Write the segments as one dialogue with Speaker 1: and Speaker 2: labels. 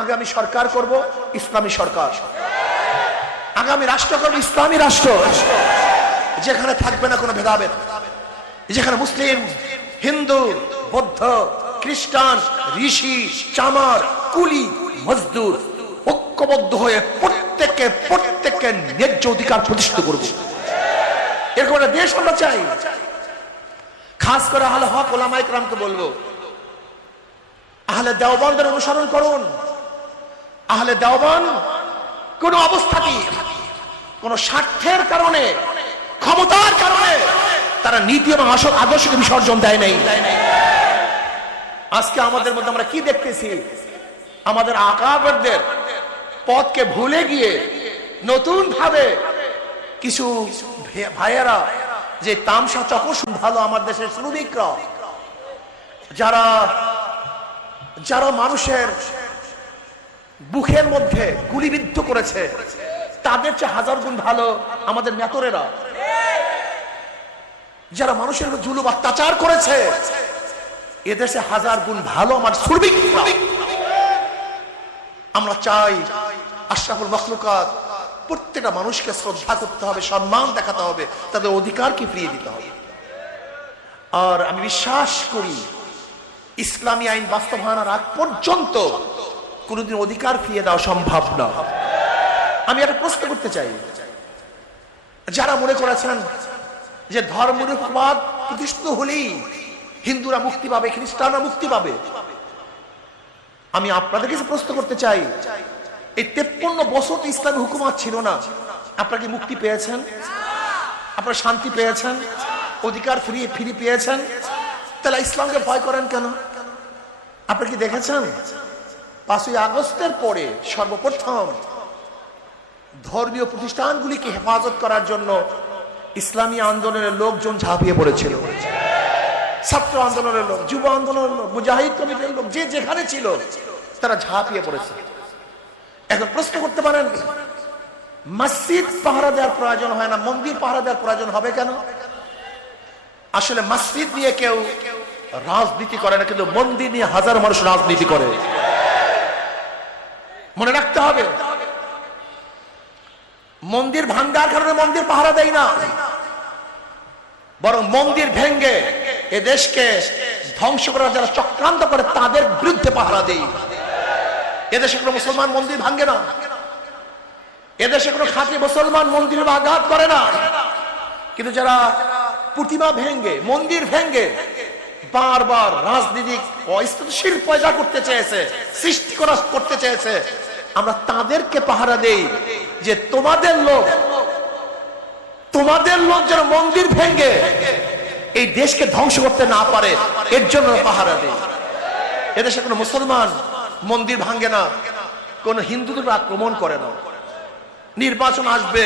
Speaker 1: আগামী সরকার করব, ইসলামী সরকার। আগামী রাষ্ট্র করব, ইসলামী রাষ্ট্র। যেখানে থাকবে না কোনো ভেদাভেদ। যেখানে মুসলিম, হিন্দু, বৌদ্ধ, খ্রিস্টান, ঋষি, চামার, কুলি, মজদুর ঐক্যবদ্ধ হয়ে প্রত্যেককে প্রত্যেককে ন্যায্য অধিকার প্রতিষ্ঠিত করব। এরকম একটা দেশ আমরা চাই। খাস করে আহলে হক ওলামা ইকরামকে বলব, আহলে দেওবন্দের অনুসরণ করুন। আহলে দেওবন কোন অবস্থাতেই কোন স্বার্থের কারণে, ক্ষমতার কারণে তারা নীতি এবং আসল আদর্শকে বিসর্জন দেয় নাই? আজকে আমাদের মধ্যে আমরা কি দেখতেছি? আমাদের আকাবরদের পথকে ভুলে গিয়ে নতুন ভাবে কিছু ভাইয়েরা যে তামসা চকস ভালো আমার দেশের শ্রমিকরা, যারা যারা মানুষের বুকের মধ্যে গুলিবিদ্ধ করেছে। তাদের চেয়ে হাজার গুণ ভালো আমাদের নেতরেরা যারা মানুষের জুলুম, অত্যাচার করেছে, এদেশে হাজার গুণ ভালো আমার শ্রমিকরা আমরা চাই আশরাফুল মখলুকাত প্রত্যেকটা মানুষকে শ্রদ্ধা করতে হবে, সম্মান দেখাতে হবে, তাদের অধিকারকে ফিরিয়ে দিতে হবে। আর আমি বিশ্বাস করি, ইসলামী আইন বাস্তবায়নের আগ পর্যন্ত কোনোদিন অধিকার ফিরিয়ে দেওয়া সম্ভব না। আমি একটা প্রশ্ন করতে চাই। যারা মনে করেছেন যে ধর্ম নিরপবাদ প্রতিষ্ঠিত হলেই হিন্দুরা মুক্তি পাবে, খ্রিস্টানরা মুক্তি পাবে, আমি আপনাদের কাছে প্রশ্ন করতে চাই, এই তেপ্পন্ন বছর ইসলামী হুকুমাত ছিল না। আপনারা কি মুক্তি পেয়েছেন? আপনারা শান্তি পেয়েছেন? অধিকার ফিরিয়ে ফিরে পেয়েছেন? তাহলে ইসলামকে ভয় করেন কেন? আপনি কি দেখেছেন? পাঁচই আগস্টের পরে সর্বপ্রথম ধর্মীয় প্রতিষ্ঠানগুলিকে হেফাজত করার জন্য ইসলামী আন্দোলনের লোকজন ঝাঁপিয়ে পড়েছিল। ছাত্র আন্দোলনের লোক, যুব আন্দোলনের লোক, মুজাহিদ কমিটির লোক, যে যেখানে ছিল, তারা ঝাঁপিয়ে পড়েছে। এখন প্রশ্ন করতে পারেন, মসজিদ পাহারা দেওয়ার প্রয়োজন হয় না, মন্দির পাহারা দেওয়ার প্রয়োজন হবে কেন? আসলে মসজিদ নিয়ে কেউ রাজনীতি করে না, কিন্তু মন্দির নিয়ে হাজার মানুষ রাজনীতি করে। মনে রাখতে হবে। মন্দির ভাঙ্গার কারণে মন্দির পাহারা দেয় না। বরং মন্দির ভেঙ্গে এ দেশকে ধ্বংস করার যারা চক্রান্ত করে, তাদের বিরুদ্ধে পাহারা দেই। এদেশে কোনো মুসলমান মন্দির ভাঙ্গে না। এদেশে কোনো খাঁটি মুসলমান মন্দিরে আঘাত করে না। কিন্তু যারা প্রতিমা ভেঙ্গে, মন্দির ভেঙ্গে বারবার রাজনীতিক অস্থিতিশীল পয়দা করতে চেয়েছে, সৃষ্টি করা করতে চেয়েছে। আমরা তাদেরকে পাহারা দেই যে তোমাদের লোক তোমাদের লোক যেন মন্দির ভেঙ্গে এই দেশকে ধ্বংস করতে না পারে, এর জন্য পাহারা দেই। এদেশে কোনো মুসলমান মন্দির ভাঙ্গে না, কোন হিন্দুদের আক্রমণ করে না। নির্বাচন আসবে,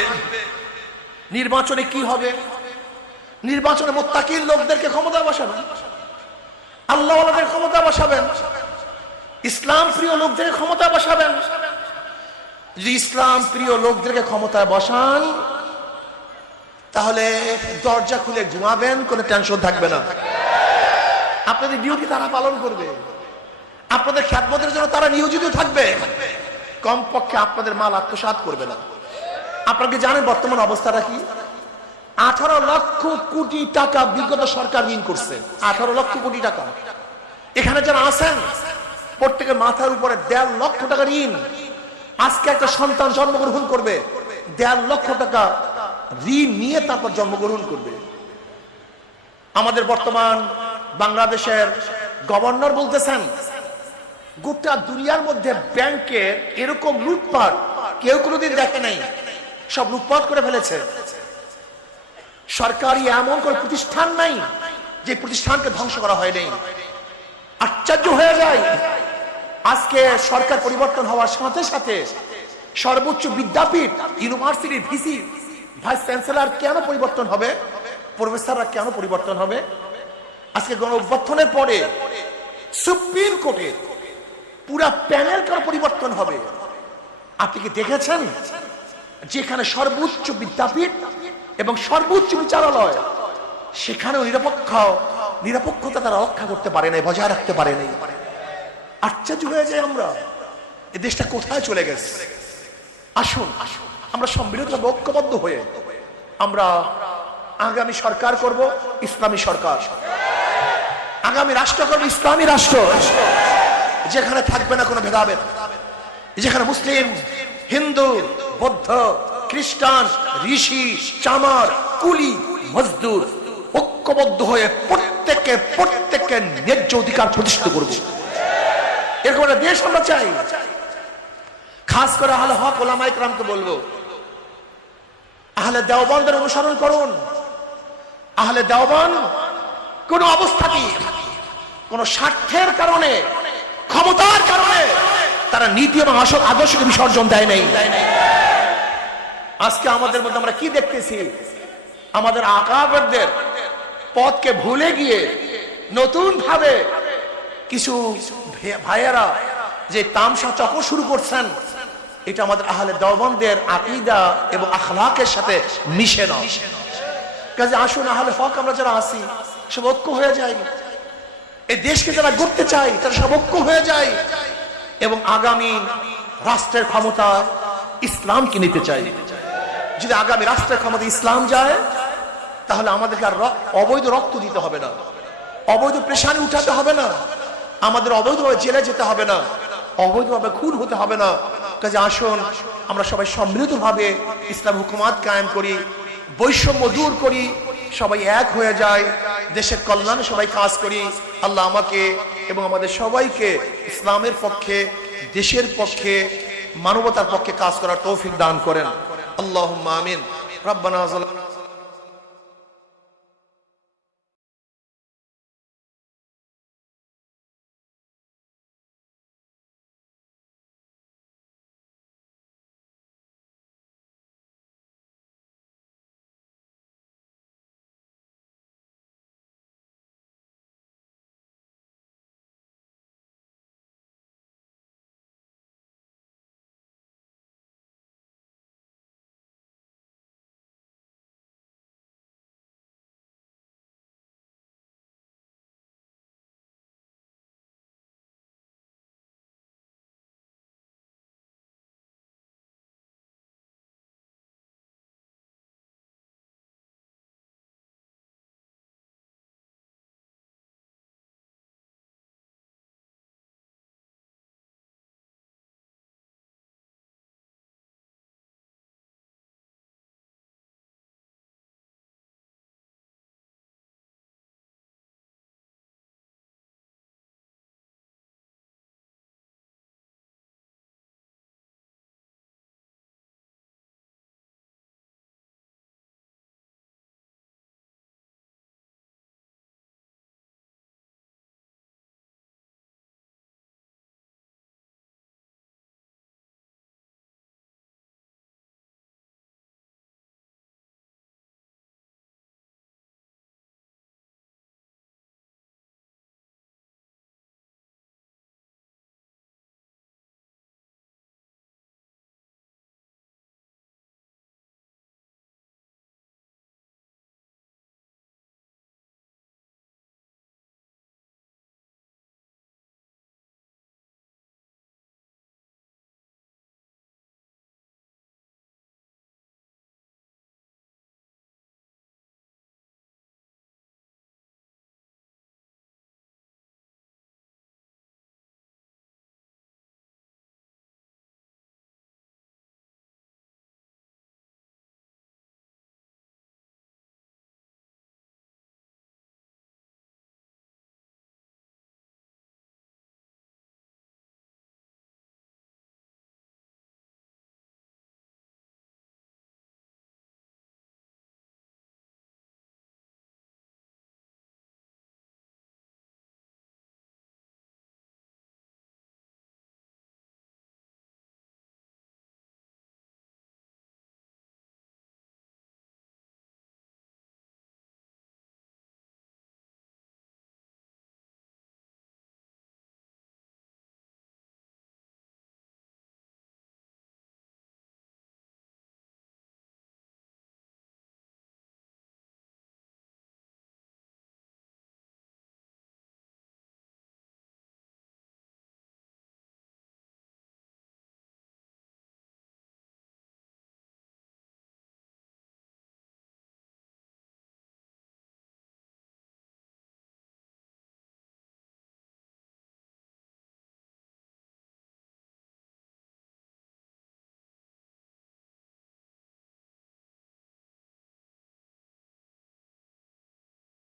Speaker 1: নির্বাচনে কি হবে? নির্বাচনে মোত্তাকির লোকদেরকে ক্ষমতা বসাবেন আল্লাহ ক্ষমতা বসাবেন। ইসলাম প্রিয় লোকদের ক্ষমতা বসাবেন। যদি ইসলাম প্রিয় লোকদেরকে ক্ষমতায় বসান, তাহলে দরজা খুলে ঘুমাবেন, কোনো টেনশন থাকবে না। আপনাদের ডিউটি তারা পালন করবে? আপনাদের খ্যাতমতের জন্য তারা নিয়োজিত থাকবে। কমপক্ষে আপনাদের মাল আত্মসাৎ করবে না। আপনাকে জানেন বর্তমান অবস্থাটা কি? আঠারো লক্ষ কোটি টাকা বিগত সরকার ঋণ করছে। আঠারো লক্ষ কোটি টাকা। এখানে যারা আছেন, প্রত্যেকের মাথার উপরে দেড় লক্ষ টাকা ঋণ। আজকে একটা সন্তান জন্মগ্রহণ করবে, দেড় লক্ষ টাকা ঋণ নিয়ে তারপর জন্মগ্রহণ করবে। আমাদের বর্তমান বাংলাদেশের গভর্নর বলতেছেন, গোটা দুনিয়ার মধ্যে ব্যাংকের এরকম লুটপাট কেউ কোনোদিন দেখে নাই। সব লুটপাট করে ফেলেছে। সরকারি এমন কোন প্রতিষ্ঠান নাই যে প্রতিষ্ঠানকে ধ্বংস করা হয় নাই আশ্চর্য হয়ে যায়। আজকে সরকার পরিবর্তন হওয়ার সাথে সাথে সর্বোচ্চ বিদ্যাপীঠ, ইউনিভার্সিটির ভিসি, ভাইস চ্যান্সেলর কেন পরিবর্তন হবে? প্রফেসররা কেন পরিবর্তন হবে? আজকে গণ অভ্যর্থনের পরে সুপ্রিম কোর্টে পুরা প্যানেল কেন পরিবর্তন হবে? আপনি কি দেখেছেন? যেখানে সর্বোচ্চ বিদ্যাপীঠ এবং সর্বোচ্চ বিচারালয়, সেখানেও নিরপেক্ষ, নিরপেক্ষতা তারা রক্ষা করতে পারে নাই, বজায় রাখতে পারে নাই। আশ্চর্য হয়ে যায় আমরা। এই দেশটা কোথায় চলে গেছে? আসুন, আমরা সম্মিলিত ঐক্যবদ্ধ হয়ে আমরা আগামী সরকার করব, ইসলামী সরকার। আগামী রাষ্ট্র করব, ইসলামী রাষ্ট্র। যেখানে থাকবে না কোনো ভেদাভেদ। যেখানে মুসলিম, হিন্দু, বৌদ্ধ খ্রিস্টান, ঋষি, চামার, কুলি, মজদুর ঐক্যবদ্ধ হয়ে প্রত্যেককে প্রত্যেককে ন্যায্য অধিকার প্রতিষ্ঠিত করব। এরকম একটা দেশ আমরা চাই। খাস করে আহলে হক ওলামা ইকরামকে বলব, আহলে দেওবন্দের অনুসরণ করুন। আহলে দেওবন কোন অবস্থাতেই কোন স্বার্থের কারণে, ক্ষমতার কারণে তারা নীতি এবং আদর্শকে বিসর্জন দেয় নাই। আজকে আমাদের মধ্যে আমরা কি দেখতেছি? আমাদের আকাবরদের পথকে ভুলে গিয়ে নতুন ভাবে কিছু ভাইয়েরা যে তামসা চক্র শুরু করছেন, এটা আমাদের আহলে দেওবন্দের আকিদা এবং আখলাকের সাথে মিশে না। কাজে আসুন, আহলে হক আমরা যারা আছি, সব ঐক্য হয়ে যাই। এই দেশকে যারা গড়তে চাই তারা সব ঐক্য হয়ে যায় এবং আগামী রাষ্ট্রের ক্ষমতা ইসলামকে নিতে চাই। যদি আগামী রাষ্ট্রের ক্ষমতা ইসলাম যায়, তাহলে আমাদেরকে আর অবৈধ রক্ত দিতে হবে না। অবৈধ প্রেশানি উঠাতে হবে না। আমাদের অবৈধভাবে জেলে যেতে হবে না। অবৈধভাবে খুন হতে হবে না। কাজে আসুন, আমরা সবাই সম্মিলিতভাবে ইসলাম হুকুমাত কায়েম করি, বৈষম্য দূর করি, সবাই এক হয়ে যায় দেশের কল্যাণে সবাই কাজ করি। আল্লাহ আমাকে এবং আমাদের সবাইকে ইসলামের পক্ষে, দেশের পক্ষে, মানবতার পক্ষে কাজ করার তৌফিক দান করেন। আল্লাহ আমিন। রব্বানা